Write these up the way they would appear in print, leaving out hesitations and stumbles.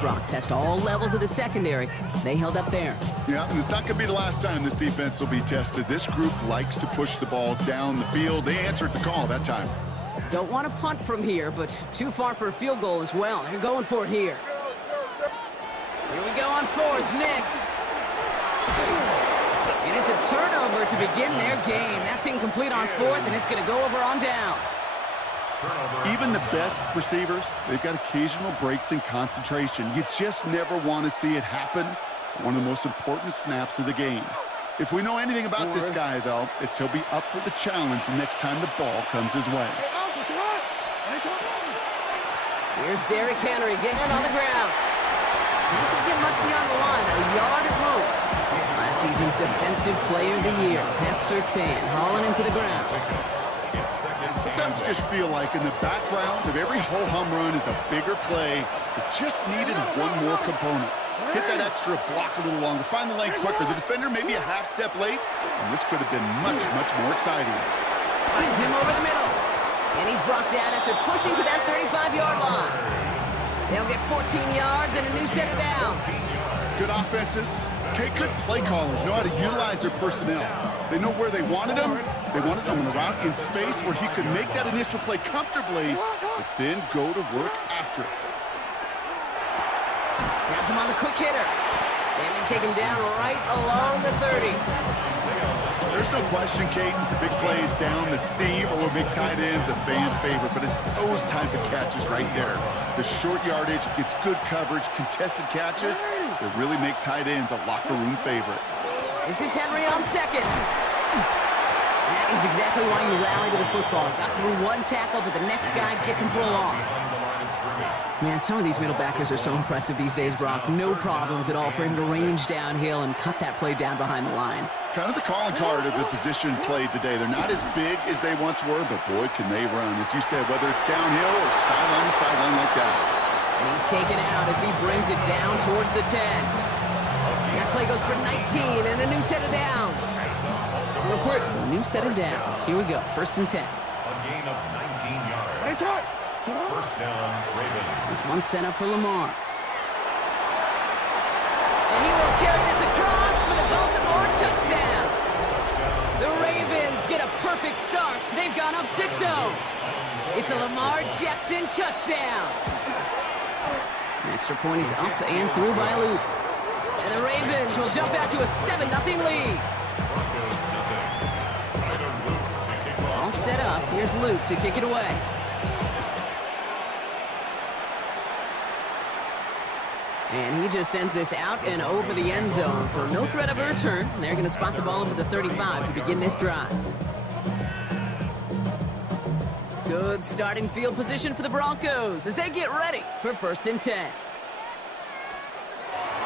Brock test all levels of the secondary. They held up there. Yeah, and it's not going to be the last time this defense will be tested. This group likes to push the ball down the field. They answered the call that time. Don't want to punt from here, but too far for a field goal as well. They're going for it here. Here we go on fourth. Nix. And it's a turnover to begin their game. That's incomplete on fourth, and it's going to go over on downs. Even the best receivers, they've got occasional breaks in concentration. You just never want to see it happen. One of the most important snaps of the game. If we know anything about this guy, though, it's he'll be up for the challenge the next time the ball comes his way. Here's Derrick Henry getting it on the ground. He doesn't get much beyond the line, a yard at most. Last season's Defensive Player of the Year, Pat Surtain, hauling him to the ground. Sometimes just feel like in the background of every ho-hum run is a bigger play. It just needed one more component. Hit that extra block a little longer, find the lane quicker. The defender maybe a half step late, and this could have been much, much more exciting. Finds him over the middle. And he's brought down after pushing to that 35-yard line. They'll get 14 yards and a new set of downs. Good offenses. Okay, good play callers know how to utilize their personnel. They know where they wanted them. They wanted them on the route in space where he could make that initial play comfortably, but then go to work after it. Has him on the quick hitter. And they take him down right along the 30. There's no question, Kate, the big plays down the seam or big tight ends a fan favorite, but it's those type of catches right there. The short yardage, gets good coverage, contested catches that really make tight ends a locker room favorite. This is Henry on second. That is exactly why you rally to the football. Got through one tackle, but the next guy gets him for a loss. Man, some of these middle backers are so impressive these days, Brock. No problems at all for him to range downhill and cut that play down behind the line. Kind of the calling card of the position played today. They're not as big as they once were, but boy, can they run. As you said, whether it's downhill or sideline to sideline like that. And he's taken out as he brings it down towards the 10. That play goes for 19 and a new set of downs. Real quick. So a new set of downs. Here we go. First and 10. A gain of 19 yards. First down, Ravens. This one set up for Lamar. And he will carry this across for the Baltimore touchdown. The Ravens get a perfect start. They've gone up 6-0. It's a Lamar Jackson touchdown. An extra point is up and through by Luke. And the Ravens will jump out to a 7-0 lead. All set up. Here's Luke to kick it away. And he just sends this out and over the end zone. So no threat of a return. They're going to spot the ball over the 35 to begin this drive. Good starting field position for the Broncos as they get ready for first and 10.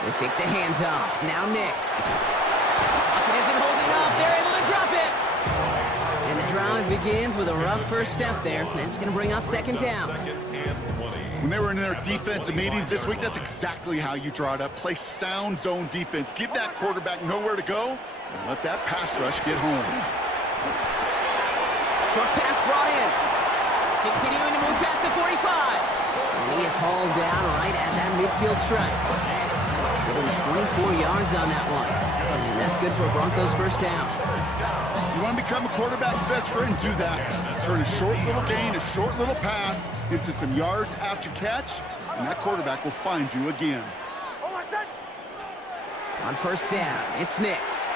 They fake the handoff. Now Nix. Pocket isn't holding up. They're able to drop it. And the drive begins with a rough first step there. That's going to bring up second down. When they were in their defensive meetings this week, that's exactly how you draw it up. Play sound zone defense. Give that quarterback nowhere to go and let that pass rush get home. Short pass brought in. Continuing to move past the 45. And he is hauled down right at that midfield stripe. Give him 24 yards on that one. And that's good for a Broncos first down. You want to become a quarterback's best friend? Do that. Turn a short little gain, a short little pass into some yards after catch, and that quarterback will find you again. On first down, it's Nix.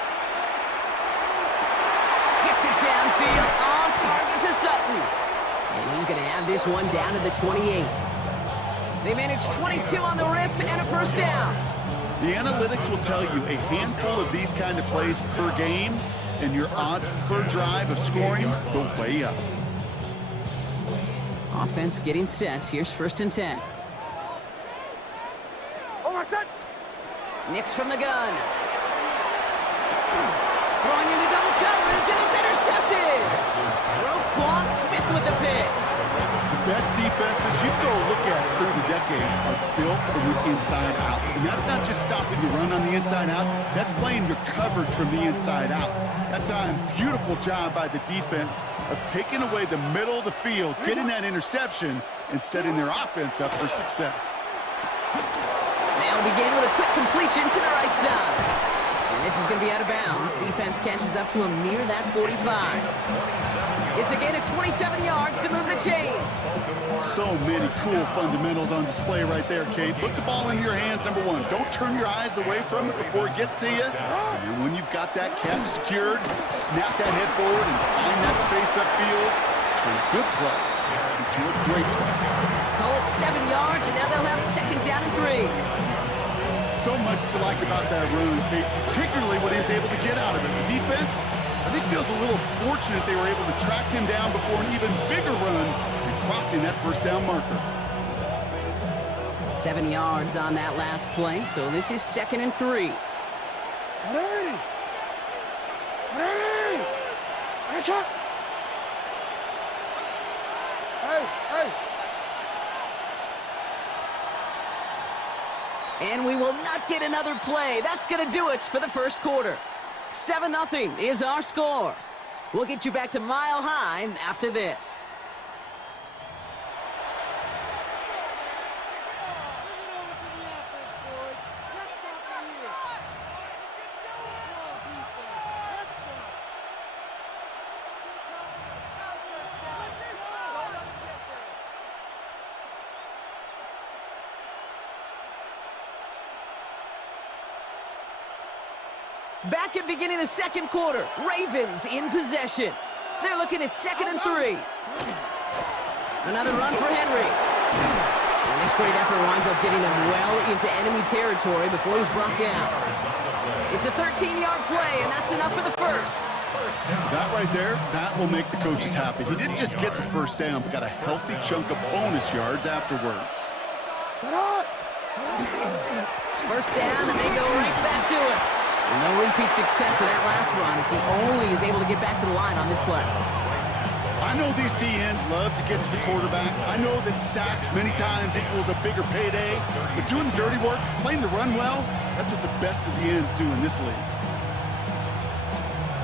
Gets it downfield, on target to Sutton. And he's going to have this one down to the 28. They managed 22 on the rip and a first down. The analytics will tell you a handful of these kind of plays per game, and your odds per drive of scoring go way up. Offense getting set. Here's first and 10. Nix from the gun. Throwing into double coverage, and it's intercepted. Roquan Smith with the pick. The best defenses you go look at through the decades are built from the inside out. And that's not just stopping the run on the inside out. That's playing your coverage from the inside out. That time, beautiful job by the defense of taking away the middle of the field, getting that interception, and setting their offense up for success. They'll begin with a quick completion to the right side. And this is going to be out of bounds. Defense catches up to him near that 45. It's a gain of 27 yards to move the chains. So many cool fundamentals on display right there, Kate. Put the ball in your hands, number one. Don't turn your eyes away from it before it gets to you. And then when you've got that catch secured, snap that head forward and find that space upfield. Turn a good play into a great play. Call it 7 yards, and now they'll have second down and 3. So much to like about that run, Kate, particularly what he was able to get out of it. The defense, I think, feels a little fortunate they were able to track him down before an even bigger run and crossing that first down marker. 7 yards on that last play, so this is second and 3. And we will not get another play. That's going to do it for the first quarter. 7-0 is our score. We'll get you back to Mile High after this. Back at beginning of the second quarter, Ravens in possession. They're looking at second and 3. Another run for Henry. And this great effort winds up getting them well into enemy territory before he's brought down. It's a 13-yard play, and that's enough for the first. That right there, that will make the coaches happy. He didn't just get the first down, but got a healthy chunk of bonus yards afterwards. First down, and they go right back to it. No repeat success of that last run as he only is able to get back to the line on this play. I know these DNs love to get to the quarterback. I know that sacks many times equals a bigger payday. But doing the dirty work, playing the run well, that's what the best of the ends do in this league.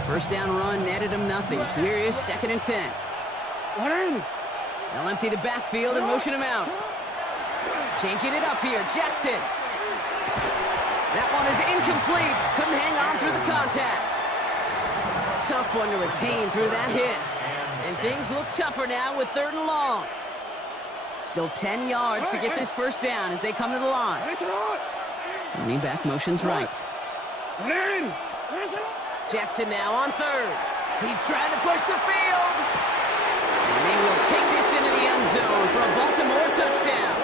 First down run netted him nothing. Here is second and 10. They'll empty the backfield and motion him out. Changing it up here, Jackson. That one is incomplete. Couldn't hang on through the contact. Tough one to retain through that hit. And things look tougher now with 3rd and long. Still 10 yards to get this first down as they come to the line. Running back motions right. Jackson now on 3rd. He's trying to push the field. And they will take this into the end zone for a Baltimore touchdown.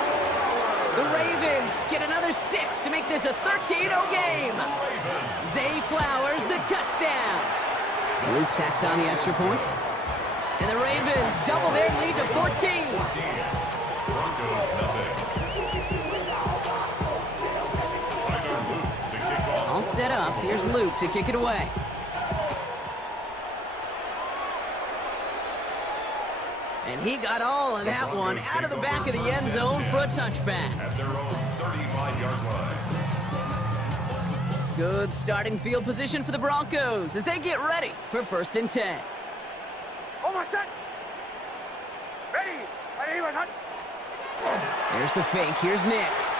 The Ravens get another 6 to make this a 13-0 game. Zay Flowers, the touchdown. Luke tacks on the extra point. And the Ravens double their lead to 14. All set up. Here's Luke to kick it away. And he got all of that one out of the back of the end zone for a touchback. At their own 35-yard line. Good starting field position for the Broncos as they get ready for 1st and 10. Almost set. Ready. There's the fake. Here's Nix.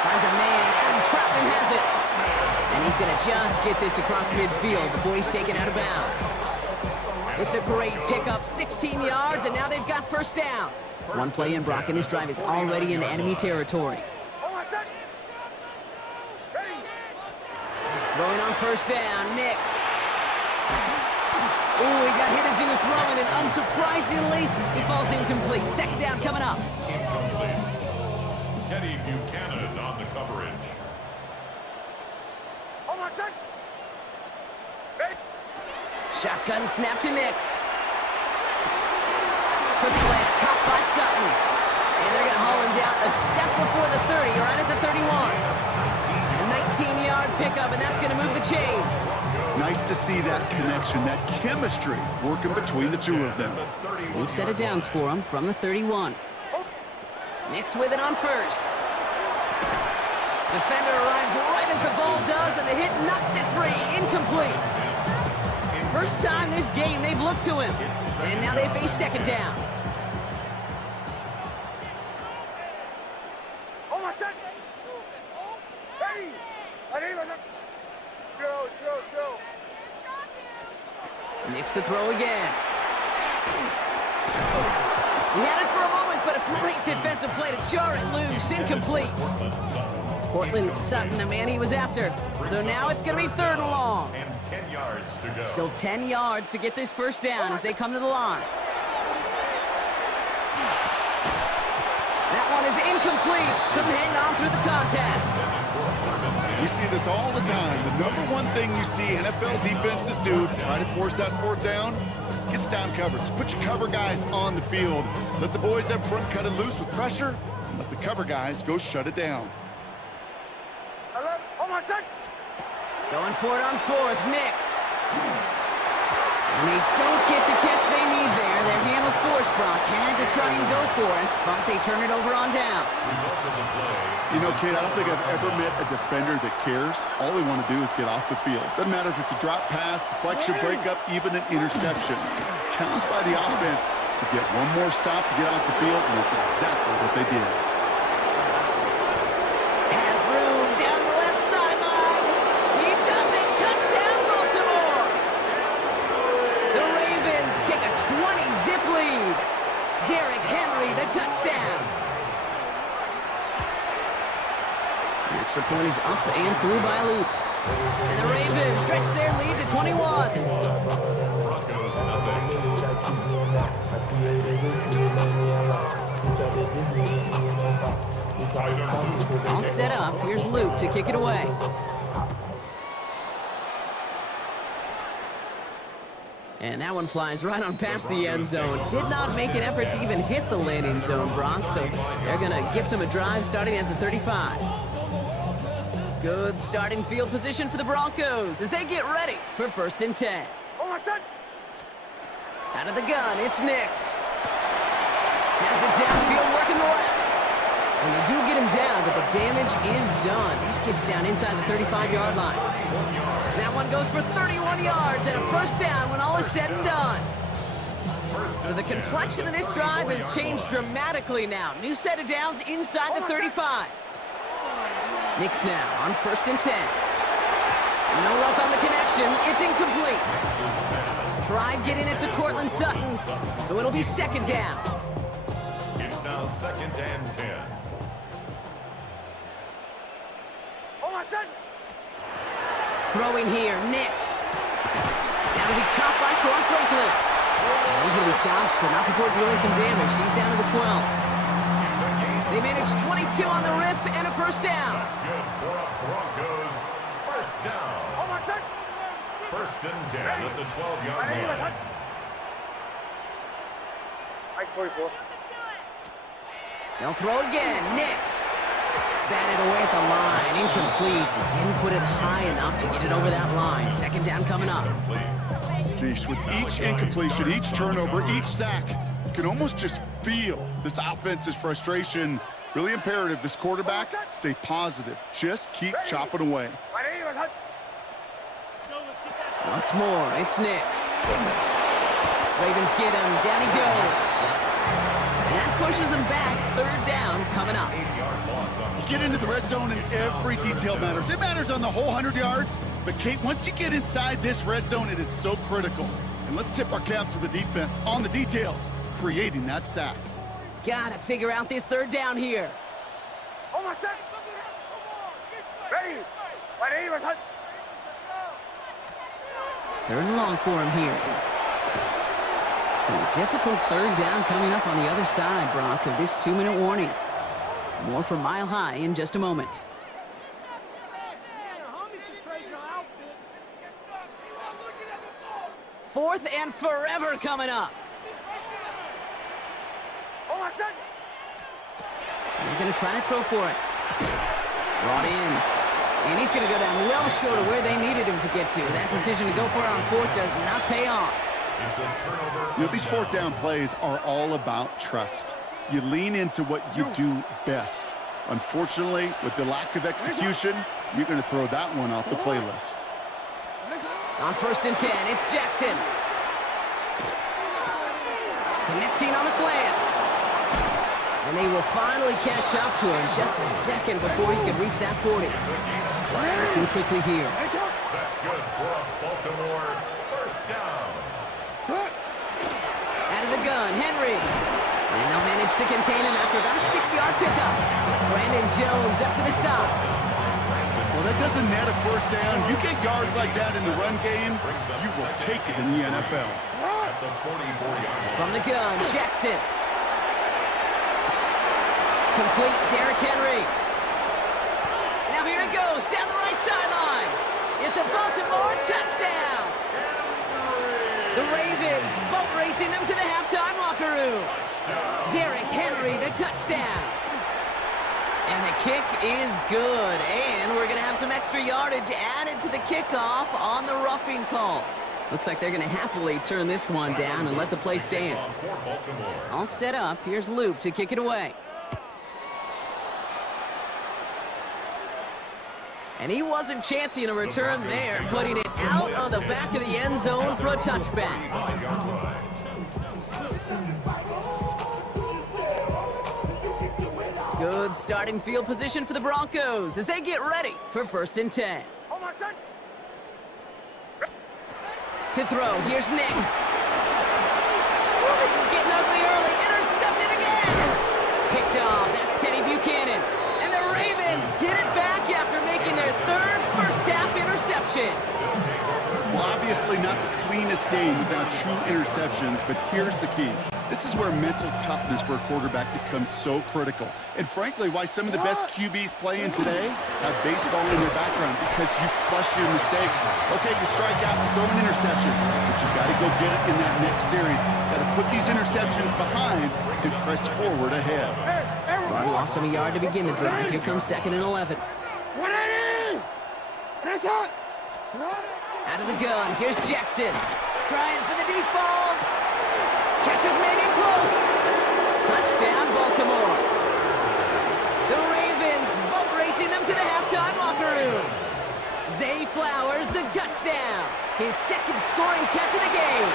Finds a man. Adam Troutman has it. And he's going to just get this across midfield before he's taken out of bounds. It's a great pickup, 16 yards, and now they've got first down. One play in, Brock, and this drive is already in enemy territory. Throwing on first down, Nix. Ooh, he got hit as he was throwing, and unsurprisingly, he falls incomplete. Second down coming up. Incomplete. Teddy Buchanan on the coverage. Shotgun snap to Nix. Quick slant, caught by Sutton. And they're going to haul him down a step before the 30, right at the 31. A 19-yard pickup, and that's going to move the chains. Nice to see that connection, that chemistry working between the two of them. We've set it downs for him from the 31. Nix with it on first. Defender arrives right as the ball does, and the hit knocks it free. Incomplete. First time this game they've looked to him. And now they face second down. Nix to throw again. He had it for a moment, but a great defensive play to jar it loose. Incomplete. Cortland Sutton, the man he was after. So now it's going to be 3rd and long. And 10 yards to go. Still 10 yards to get this first down as they come to the line. That one is incomplete. Couldn't hang on through the contact. We see this all the time. The number one thing you see NFL defenses do to try to force that 4th down, gets down coverage. Put your cover guys on the field. Let the boys up front cut it loose with pressure, and let the cover guys go shut it down. Going for it on 4th, Nix. And they don't get the catch they need there. Their hand was forced, Brock. Had to try and go for it, but they turn it over on downs. You know, Kate, I don't think I've ever met a defender that cares. All they want to do is get off the field. Doesn't matter if it's a drop pass, deflection, breakup, even an interception. Challenged by the offense to get one more stop to get off the field, and that's exactly what they did. Has room down the left sideline. He does it. Touchdown, Baltimore. The Ravens take a 20-zip lead. Derrick Henry, the touchdown. The extra point is up and through by a loop. And the Ravens stretch their lead to 21. Broncos nothing. All set up. Here's Luke to kick it away. And that one flies right on past the end zone. Did not make an effort to even hit the landing zone, Bronx. So they're going to gift him a drive starting at the 35. Good starting field position for the Broncos as they get ready for 1st and 10. Out of the gun, it's Nix. Has it downfield, working the left. And they do get him down, but the damage is done. This kid's down inside the 35-yard line. That one goes for 31 yards and a 1st down when all is said and done. So the complexion of this drive has changed dramatically now. New set of downs inside the 35. Nix now on 1st and 10. No luck on the connection. It's incomplete. Tried getting it to Cortland Sutton, so it'll be 2nd down. It's now 2nd and 10. Throwing here, Nix. Now to be caught by Troy Franklin. And he's going to be stopped, but not before dealing some damage. He's down to the 12. They managed 22 on the rip and a 1st down. That's good for the Broncos. 1st down. 1st and 10 at the 12-yard line. They'll throw again. Nix. Batted away at the line. Incomplete. Didn't put it high enough to get it over that line. 2nd down coming up. Jeez, with each incompletion, each turnover, each sack, you can almost just feel this offense's frustration. Really imperative, this quarterback, stay positive. Just keep chopping away. Once more, it's Nix. Ravens get him. Down he goes. And that pushes him back. 3rd down coming up. You get into the red zone and every detail matters. It matters on the whole 100 yards. But, Kate, once you get inside this red zone, it is so critical. And let's tip our cap to the defense on the details, creating that sack. Gotta figure out this 3rd down here. Third and long for him here. So a difficult 3rd down coming up on the other side, Brock, of this 2-minute warning. More from Mile High in just a moment. 4th and forever coming up. They're going to try to throw for it. Brought in. And he's going to go down well short of where they needed him to get to. That decision to go for it on 4th does not pay off. You know, these 4th down plays are all about trust. You lean into what you do best. Unfortunately, with the lack of execution, you're going to throw that one off the playlist. On 1st and 10, it's Jackson. Connecting on the slant. And they will finally catch up to him just a second before he can reach that 40. Working quickly here. That's good for a Baltimore 1st down. gun, Henry. And they'll manage to contain him after about a 6-yard pickup. Brandon Jones up for the stop. Well, that doesn't net a first down. You get yards like that in the run game, you will take it in the NFL. From the gun, Jackson. Complete, Derrick Henry. Now here it goes, down the right sideline. It's a Baltimore touchdown. The Ravens boat racing them to the halftime locker room. Derrick Henry, the touchdown. And the kick is good. And we're going to have some extra yardage added to the kickoff on the roughing call. Looks like they're going to happily turn this one down and let the play stand. All set up. Here's Loop to kick it away. And he wasn't chancing a return there, putting it out of the back of the end zone for a touchback. Good starting field position for the Broncos as they get ready for 1st and 10. To throw, here's Nix. Oh, this is getting ugly early. Intercepted again. Picked off, that's Teddy Buchanan. And the Ravens get it back after making their 3rd first-half interception. Well, obviously not the cleanest game without 2 interceptions, but here's the key. This is where mental toughness for a quarterback becomes so critical. And frankly, why some of the best QBs playing today have baseball in their background, because you flush your mistakes. Okay, you strike out, throw an interception, but you got to go get it in that next series. Got to put these interceptions behind and press forward ahead. Run lost him a yard to begin the drive. Here comes 2nd and 11. Out of the gun, here's Jackson. Trying for the deep ball. Catch is made in close. Touchdown, Baltimore. The Ravens boat racing them to the halftime locker room. Zay Flowers, the touchdown. His 2nd scoring catch of the game.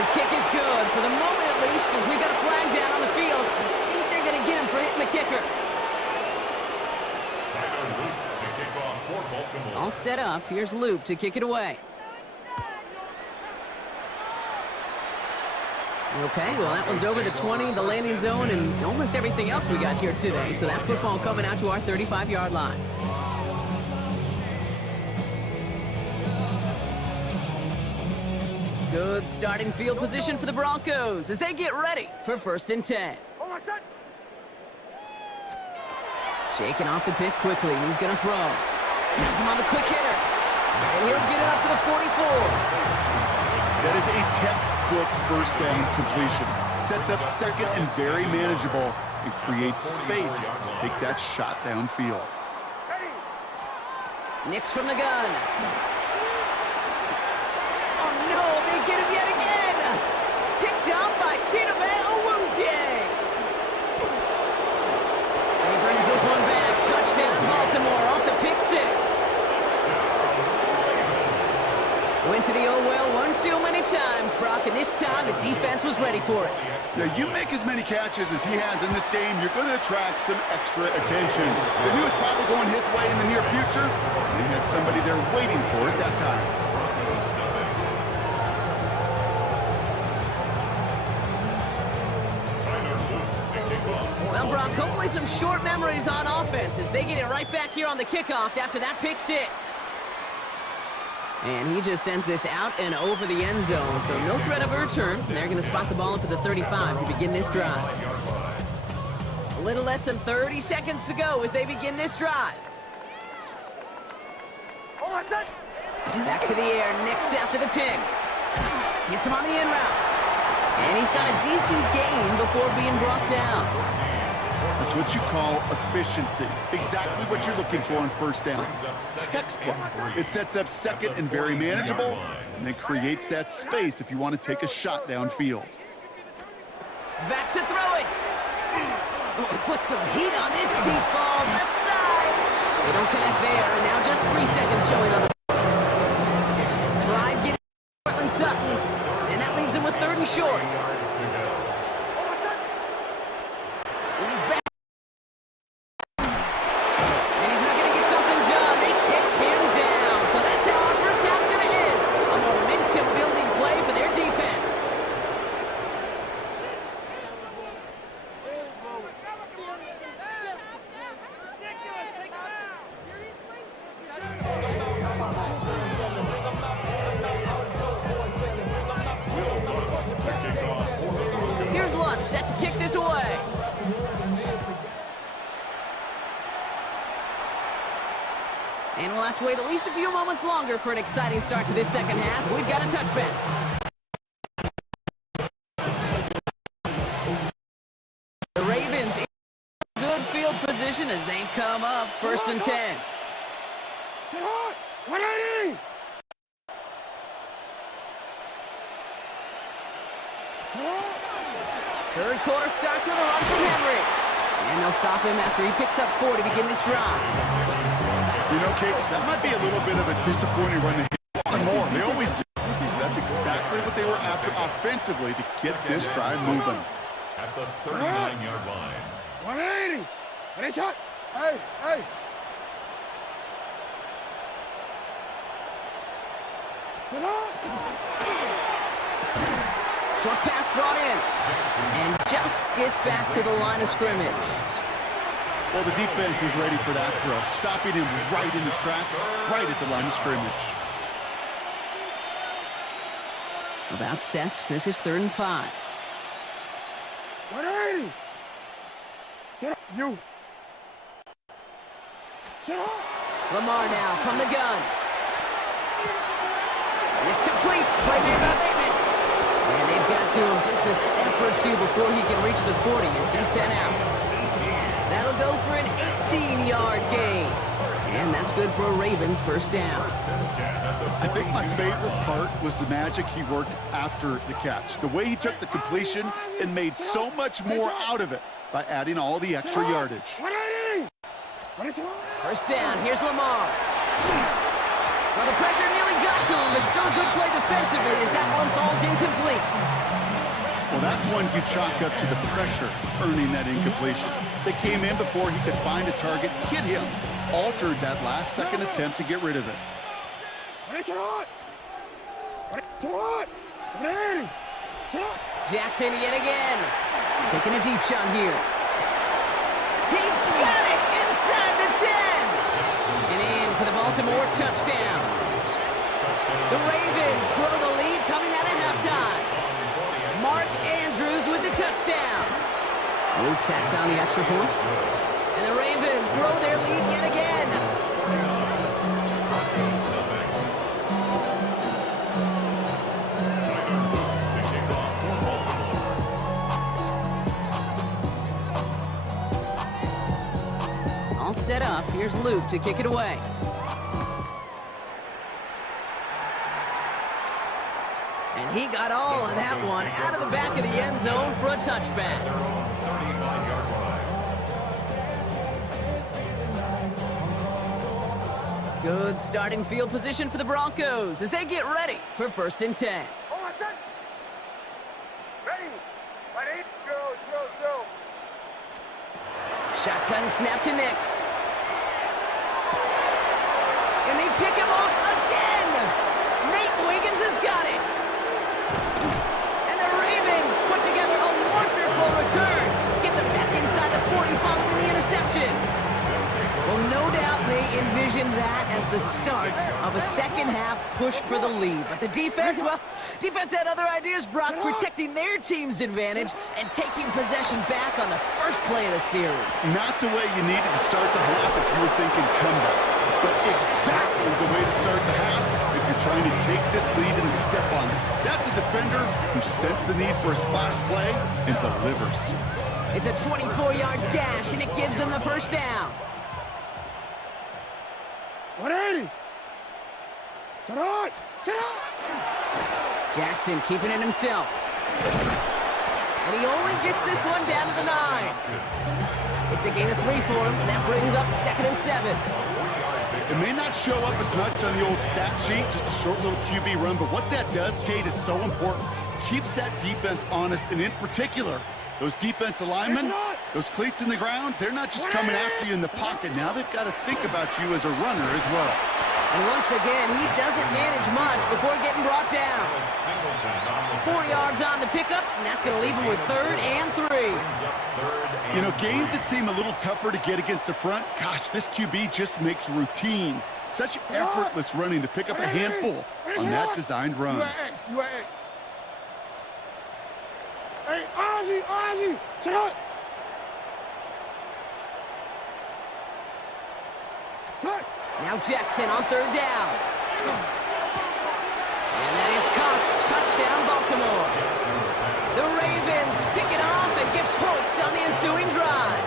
His kick is good, for the moment at least, as we've got a flag down on the field. I think they're going to get him for hitting the kicker. All set up. Here's Loop to kick it away. Okay, well, that one's over the 20, the landing zone, and almost everything else we got here today. So that football coming out to our 35-yard line. Good starting field position for the Broncos as they get ready for 1st and 10. Shaking off the pick quickly. He's going to throw. Has him on the quick hitter. And he'll get it up to the 44. That is a textbook first down completion. Sets up 2nd and very manageable and creates space to take that shot downfield. Nix from the gun. Oh no, they get him yet again. Picked up by Chidobe Awuzie. He brings this one back. Touchdown, Baltimore off the pick 6. Went to the oh well one too many times, Brock, and this time the defense was ready for it. Yeah, you make as many catches as he has in this game, you're going to attract some extra attention. They knew it was probably going his way in the near future, and he had somebody there waiting for it that time. Well, Brock, hopefully some short memories on offense as they get it right back here on the kickoff after that pick 6. And he just sends this out and over the end zone, so no threat of a return. They're going to spot the ball up at the 35 to begin this drive. A little less than 30 seconds to go as they begin this drive. Back to the air, Nix after the pick. Gets him on the in route. And he's got a decent gain before being brought down. That's what you call efficiency. Exactly what you're looking for on first down. Textbook. It sets up 2nd and very manageable, and then creates that space if you want to take a shot downfield. Back to throw it. Oh, he put some heat on this deep ball, left side. They don't connect there, and now just 3 seconds showing on the Tried getting Portland Sutton, and that leaves him with 3rd and short. He's back. And he's not going to get something done. They take him down. So that's how our first half's going to end. A momentum-building play for their defense. kick this away. And we'll have to wait at least a few moments longer for an exciting start to this second half. We've got a touchback. The Ravens in good field position as they come up 1st and 10. 180! Third quarter starts with a run from Henry. And they'll stop him after he picks up 4 to begin this drive. You know, Kate, that might be a little bit of a disappointing run to hit more. They always do. That's exactly what they were after offensively to get this drive moving. At the 39-yard line. 180! Ready, shot! Hey, hey! Short pass brought in. And just gets back to the line of scrimmage. Well, the defense was ready for that throw, stopping him right in his tracks, right at the line of scrimmage. About set. This is 3rd and 5. 180! Sit up, you! Sit up! Lamar now from the gun. It's complete. Play made by Bateman. And they've got to him just a step or two before he can reach the 40 as he's sent out. That'll go for an 18-yard gain. And that's good for a Ravens 1st down. I think my favorite part was the magic he worked after the catch. The way he took the completion and made so much more out of it by adding all the extra yardage. 180! 1st down. Here's Lamar. Well, the pressure nearly got to him, but still a good play defensively as that one falls incomplete. Well, that's one you chalk up to the pressure earning that incompletion. They came in before he could find a target, hit him, altered that last-second attempt to get rid of it. Jackson yet again. Taking a deep shot here. He's got it inside the 10. And in for the Baltimore touchdown. The Ravens grow the lead coming out of halftime. Mark Andrews with the touchdown. Luke tacks on the extra point. And the Ravens grow their lead yet again. All set up. Here's Luke to kick it away. And he got all of that one out of the back of the end zone for a touchback. Good starting field position for the Broncos as they get ready for 1st and 10. Ready! 180! Joe! Shotgun snap to Nix. And they pick him off again! Nate Wiggins has got it! And the Ravens put together a wonderful return. Gets him back inside the 40 following the interception. Well, no doubt they envisioned that as the start of a second-half push for the lead. But the defense, well, defense had other ideas, Brock, protecting their team's advantage and taking possession back on the first play of the series. Not the way you needed to start the half if you were thinking comeback, but exactly the way to start the half if you're trying to take this lead and step on it. That's a defender who sensed the need for a splash play and delivers. It's a 24-yard gash, and it gives them the 1st down. 180! Sit up! Jackson keeping it himself. And he only gets this one down to the 9. It's a gain of 3 for him, and that brings up 2nd and 7. It may not show up as much on the old stat sheet, just a short little QB run, but what that does, Kate, is so important. Keeps that defense honest, and in particular, those defense linemen, those cleats in the ground, they're not just coming after you in the pocket. Now they've got to think about you as a runner as well. And once again, he doesn't manage much before getting brought down. 4 yards on the pickup, and that's going to leave him with 3rd and 3. You know, gains that seem a little tougher to get against the front, gosh, this QB just makes routine. Such effortless running to pick up a handful on that designed run. Hey, Ozzy, sit up. Cut. Now Jackson on third down. And that is caught. Touchdown, Baltimore. The Ravens pick it off and get points on the ensuing drive.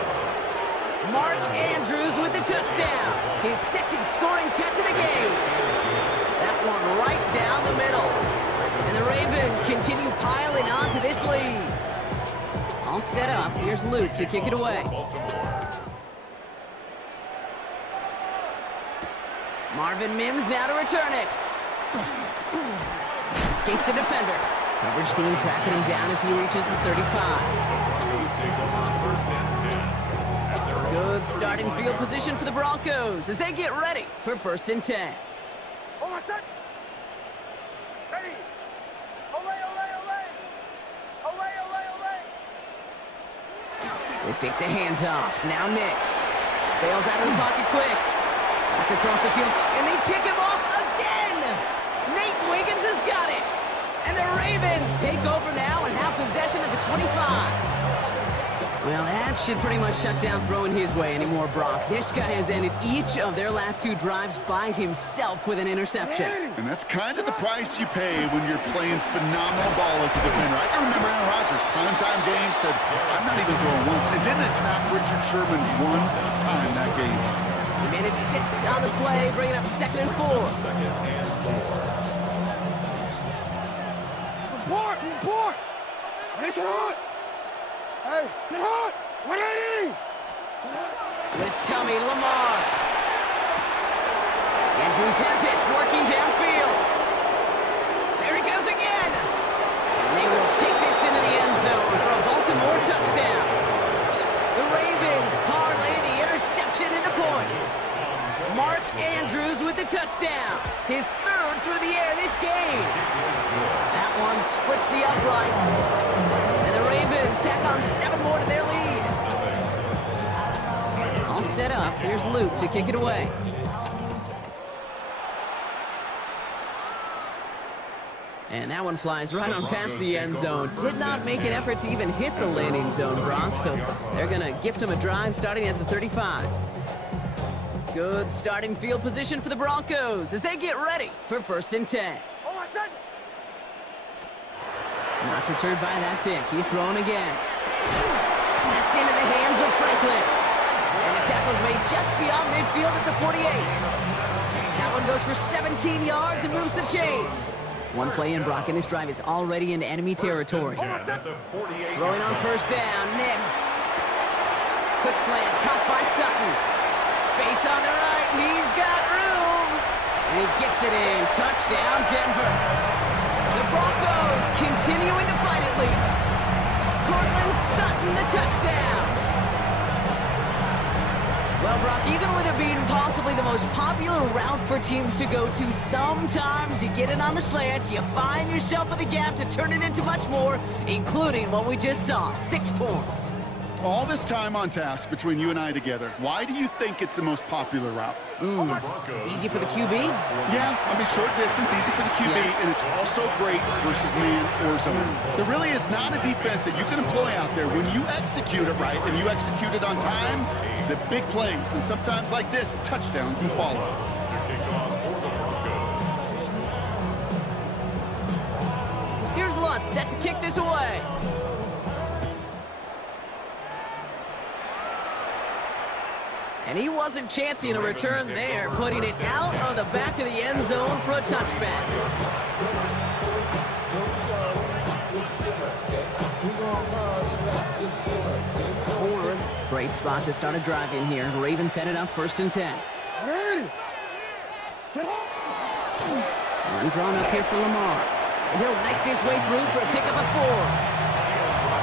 Mark Andrews with the touchdown. His second scoring catch of the game. That one right down the middle. And the Ravens continue piling on to this lead. All set up. Here's Luke to kick it away. Marvin Mims now to return it. Escapes the defender. Coverage team tracking him down as he reaches the 35. Good starting field position for the Broncos as they get ready for 1st and 10. Hold on, set. Ready. Olay. They fake the handoff. Now Nix. Bails out of the pocket quick. Back across the field, and they pick him off again! Nate Wiggins has got it! And the Ravens take over now and have possession at the 25. Well, that should pretty much shut down throwing his way anymore, Brock. This guy has ended each of their last 2 drives by himself with an interception. And that's kind of the price you pay when you're playing phenomenal ball as a defender. I can remember Aaron Rodgers, primetime game, said, I'm not even throwing once, and didn't attack Richard Sherman one time that game. Minute 6 on the play, bringing up 2nd and 4. Report! Hey, sit hot! Hey, sit hot! 180! Blitz coming, Lamar. Andrews has it, working downfield. There he goes again. And they will take this into the end zone for a Baltimore touchdown. The Ravens parlay the interception into points. Mark Andrews with the touchdown. His 3rd through the air this game. That one splits the uprights. And the Ravens tack on 7 more to their lead. All set up. Here's Luke to kick it away. And that one flies right on past the end zone. Did not make an effort to even hit the landing zone, Brock. So they're going to gift him a drive starting at the 35. Good starting field position for the Broncos as they get ready for 1st and 10. Not deterred by that pick. He's throwing again. That's into the hands of Franklin. And the tackle's made just beyond midfield at the 48. That one goes for 17 yards and moves the chains. One play in, Brock, and this drive is already into enemy territory. Throwing on 1st down, Nix. Quick slant, caught by Sutton. Space on the right, he's got room. And he gets it in, touchdown Denver. The Broncos continuing to fight it loose. Cortland Sutton the touchdown. Well, Brock, even with it being possibly the most popular route for teams to go to, sometimes you get it on the slant, you find yourself with a gap to turn it into much more, including what we just saw, 6 points. All this time on task between you and I together, why do you think it's the most popular route? Easy for the QB? Yeah, I mean, short distance, easy for the QB, and it's also great versus man or zone. There really is not a defense that you can employ out there when you execute it right and you execute it on time, the big plays, and sometimes like this, touchdowns will follow. Here's Lutz set to kick this away. And he wasn't chancing a return there, putting it out on the back of the end zone for a touchback. Great spot to start a drive in here. Ravens headed up 1st and 10. Run drawn up here for Lamar. And he'll knife his way through for a pickup of 4.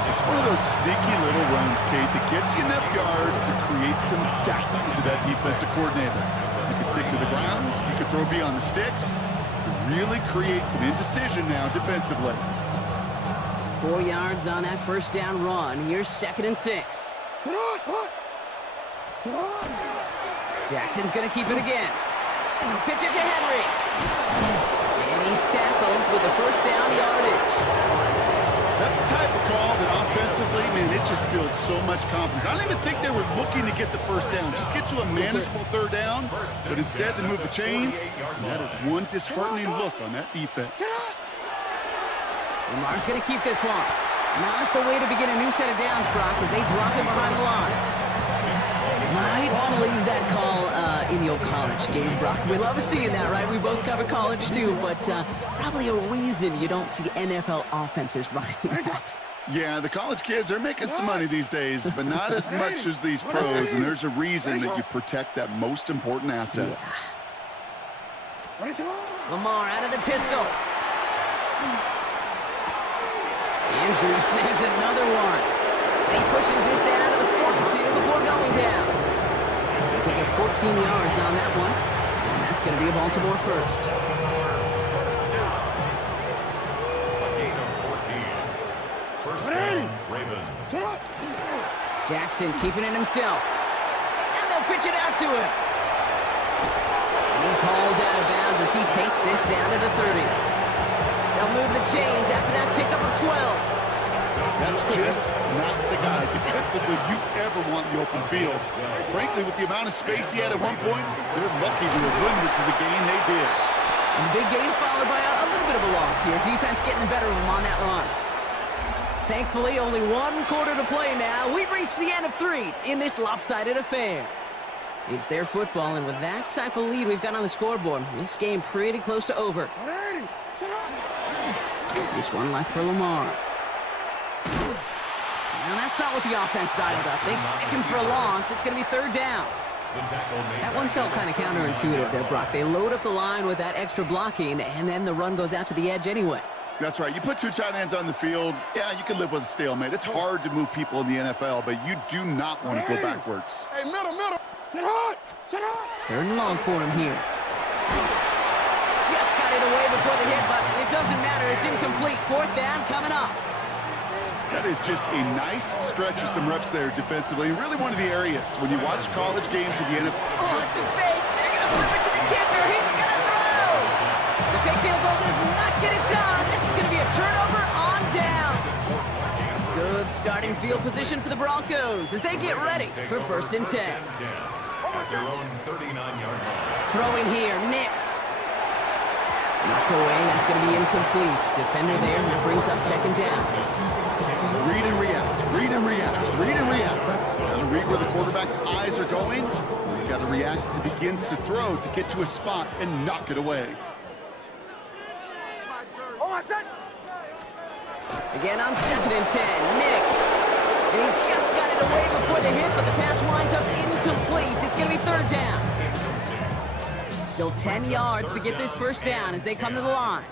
It's one of those sneaky little runs, Kate, that gets you enough yards to create some doubt into that defensive coordinator. You can stick to the ground, you can throw beyond the sticks. It really creates some indecision now defensively. 4 yards on that 1st down run. Here's 2nd and 6. Jackson's going to keep it again. Pitch it to Henry. And he's tackled with the 1st down yardage. That's That's the type of call that offensively, man, it just builds so much confidence. I don't even think they were looking to get the first down. Just get to a manageable third down, but instead they move the chains, and that is one disheartening look on that defense. Lamar's going to keep this one. Not the way to begin a new set of downs, Brock, as they drop it behind the line. Might want to leave that call in the old college game, Brock. We love seeing that, right? We both cover college, too, but probably a reason you don't see NFL offenses running that. Yeah, the college kids, they're making some money these days, but not as much as these pros, and there's a reason that you protect that most important asset. Yeah. Lamar out of the pistol. Andrew snags another one. And he pushes this down to the 42 before going down. So they pick up 14 yards on that one. And that's going to be a Baltimore first. A gain of 14. First down, Ravens. Jackson keeping it himself. And they'll pitch it out to him. And he's hauled out of bounds as he takes this down to the 30. They'll move the chains after that pickup of 12. That's just not the guy defensively you ever want in the open field. Frankly, with the amount of space he had at one point, they're lucky to have limited to the gain they did. And the big gain followed by a little bit of a loss here. Defense getting the better of them on that run. Thankfully, only one quarter to play now. We've reached the end of 3 in this lopsided affair. It's their football, and with that type of lead we've got on the scoreboard, this game pretty close to over. Just one left for Lamar. Now that's not what the offense dialed up. They stick him for a loss. It's going to be third down. That one felt kind of counterintuitive there, Brock. They load up the line with that extra blocking, and then the run goes out to the edge anyway. That's right. You put 2 tight ends on the field, yeah, you can live with a stalemate. It's hard to move people in the NFL, but you do not want to go backwards. Hey, middle. Sit hard. Third and long for him here. Just got it away before the hit, but it doesn't matter. It's incomplete. Fourth down coming up. That is just a nice stretch of some reps there defensively. Really one of the areas when you watch college games to the NFL. Oh, it's a fake. They're going to flip it to the kicker. He's going to throw. The fake field goal does not get it done. This is going to be a turnover on downs. Good starting field position for the Broncos as they get ready for first and 10. At their own 39-yard line. Throwing here, Nix. Knocked away. That's going to be incomplete. Defender there. That brings up second down. Read and react. Got to read where the quarterback's eyes are going. You got to react as he begins to throw to get to a spot and knock it away. Again on 2nd and 10, Nix. And he just got it away before the hit, but the pass winds up incomplete. It's going to be third down. Still 10 yards to get this first down as they come to the line.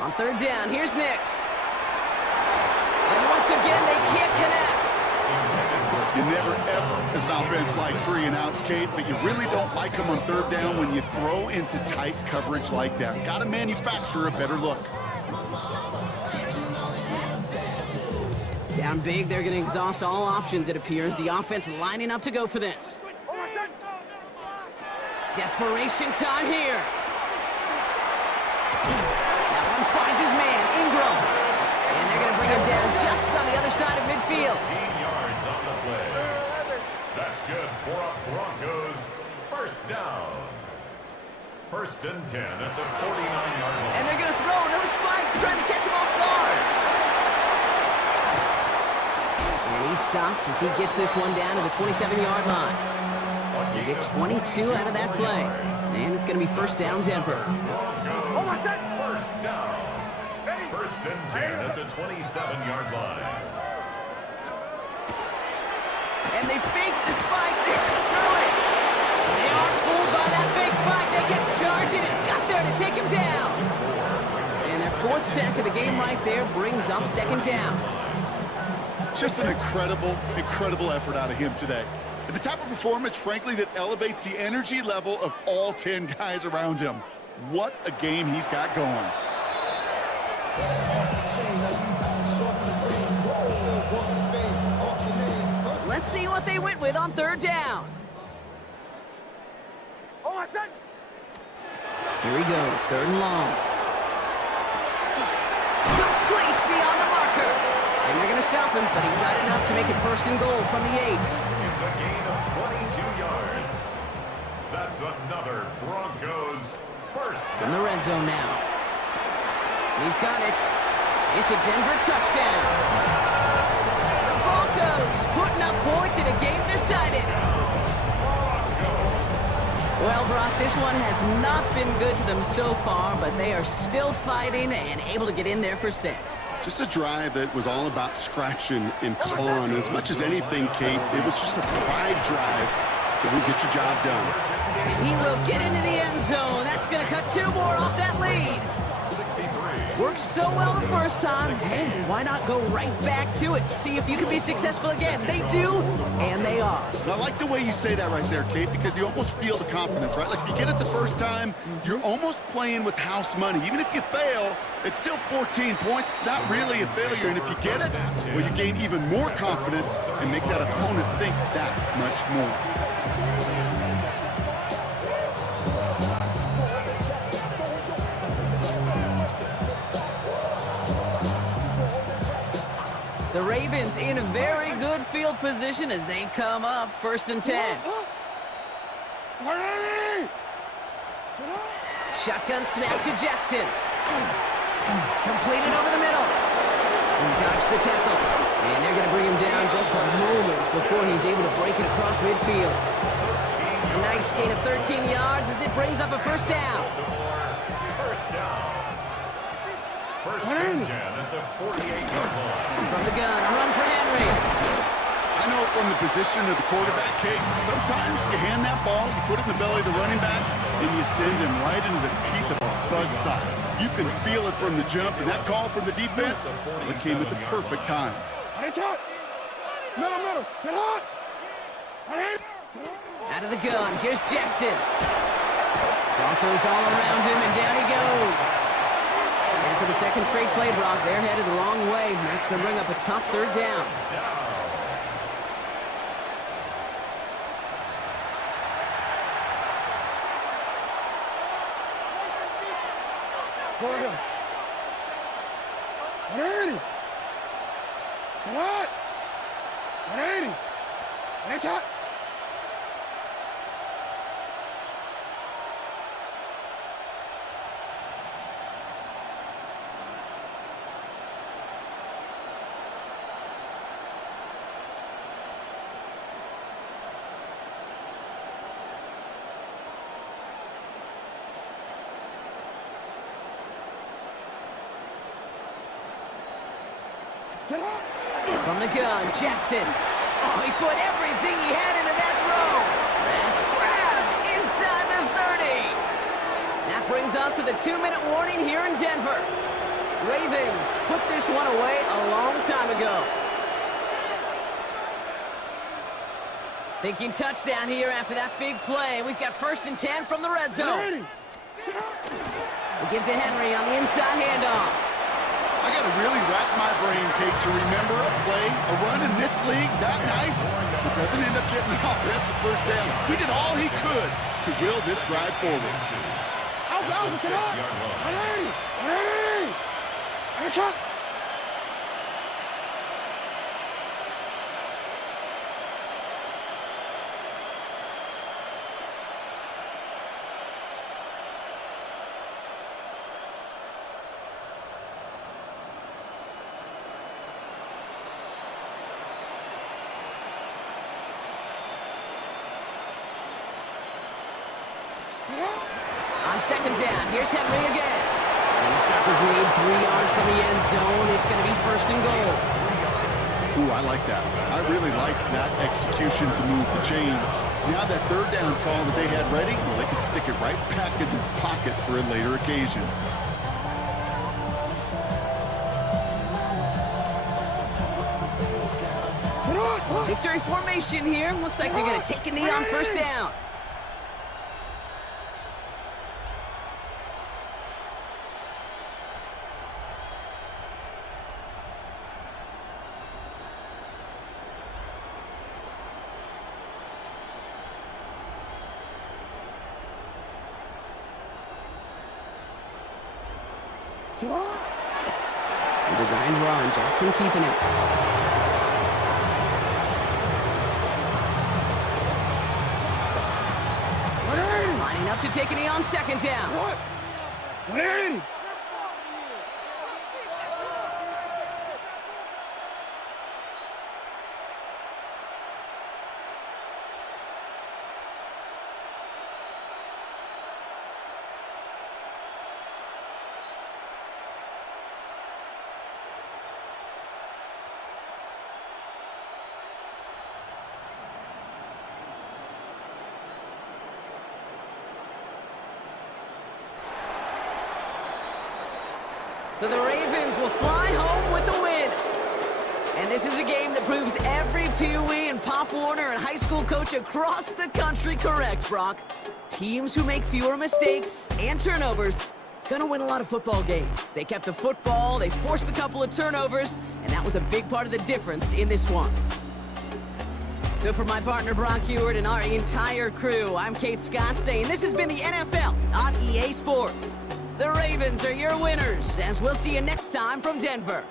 On third down, here's Nix. And once again, they can't connect. You never, ever, as an offense, like 3 and outs, Kate, but you really don't like them on third down when you throw into tight coverage like that. Got to manufacture a better look. Down big, they're going to exhaust all options, it appears. The offense lining up to go for this. Desperation time here. That one finds his man, Ingram. And they're going to bring him down just on the other side of midfield. 15 yards on the play. That's good for a Broncos first down. First and 10 at the 49-yard line. And they're going to throw, no spike, trying to catch him off guard. And he's stopped as he gets this one down to the 27-yard line. They get 22 out of that play. And it's going to be first down, Denver. First down. First and 10 at the 27-yard line. And they fake the spike. They're going to throw it. They aren't fooled by that fake spike. They kept charging and got there to take him down. And their 4th sack of the game right there brings up second down. Just an incredible effort out of him today. And the type of performance, frankly, that elevates the energy level of all 10 guys around him. What a game he's got going. Let's see what they went with on third down. Here he goes, 3rd and long. Complete beyond the marker. And they're going to stop him, but he got enough to make it 1st and goal from the 8. It's a gain of 22 yards. That's another Broncos 1st From the red zone now. He's got it. It's a Denver touchdown. The Broncos putting up points in a game decided. Well, Brock, this one has not been good to them so far, but they are still fighting and able to get in there for 6. Just a drive that was all about scratching and clawing. As much as anything, Kate, it was just a pride drive to go get your job done. And he will get into the end zone. That's going to cut 2 more off that lead. Worked so well the first time. Hey, why not go right back to it? See if you can be successful again. They do, and they are. And I like the way you say that right there, Kate, because you almost feel the confidence, right? Like if you get it the first time, you're almost playing with house money. Even if you fail, it's still 14 points. It's not really a failure. And if you get it, well, you gain even more confidence and make that opponent think that much more. The Ravens in a very good field position as they come up 1st and 10. Shotgun snap to Jackson. Completed over the middle. He dodged the tackle. And they're going to bring him down just a moment before he's able to break it across midfield. A nice gain of 13 yards as it brings up a 1st down. 1st down. 1st and 10 at the 48-yard line. From the gun, a run for Henry. I know from the position of the quarterback, Kate, sometimes you hand that ball, you put it in the belly of the running back, and you send him right into the teeth of a buzzsaw. You can feel it from the jump, and that call from the defense, it came at the perfect time. Out of the gun, here's Jackson. Broncos all around him, and down he goes. And for the 2nd straight play, Brock, they're headed the wrong way. And that's going to bring up a tough 3rd down. From the gun, Jackson. Oh, he put everything he had into that throw. That's grabbed inside the 30. That brings us to the 2-minute warning here in Denver. Ravens put this one away a long time ago. Thinking touchdown here after that big play. We've got 1st and 10 from the red zone. We give to Henry on the inside handoff. I got to really rack my brain, Kate, to remember a play, a run in this league that nice that doesn't end up getting an offensive 1st down. He did all he could to will this drive forward. On 2nd down, here's Henry again. And the stop is made 3 yards from the end zone. It's going to be 1st and goal. Ooh, I like that. I really like that execution to move the chains. Now that 3rd down call that they had ready, well, they could stick it right back in the pocket for a later occasion. Victory formation here. Looks like they're going to take a knee on 1st down. A designed run, Jackson keeping it. Lining up to take a knee on second down. What? 180. So the Ravens will fly home with the win. And this is a game that proves every Pee Wee and Pop Warner and high school coach across the country correct, Brock. Teams who make fewer mistakes and turnovers gonna win a lot of football games. They kept the football, they forced a couple of turnovers, and that was a big part of the difference in this one. So for my partner Brock Heward and our entire crew, I'm Kate Scott saying this has been the NFL on EA Sports. The Ravens are your winners, as we'll see you next time from Denver.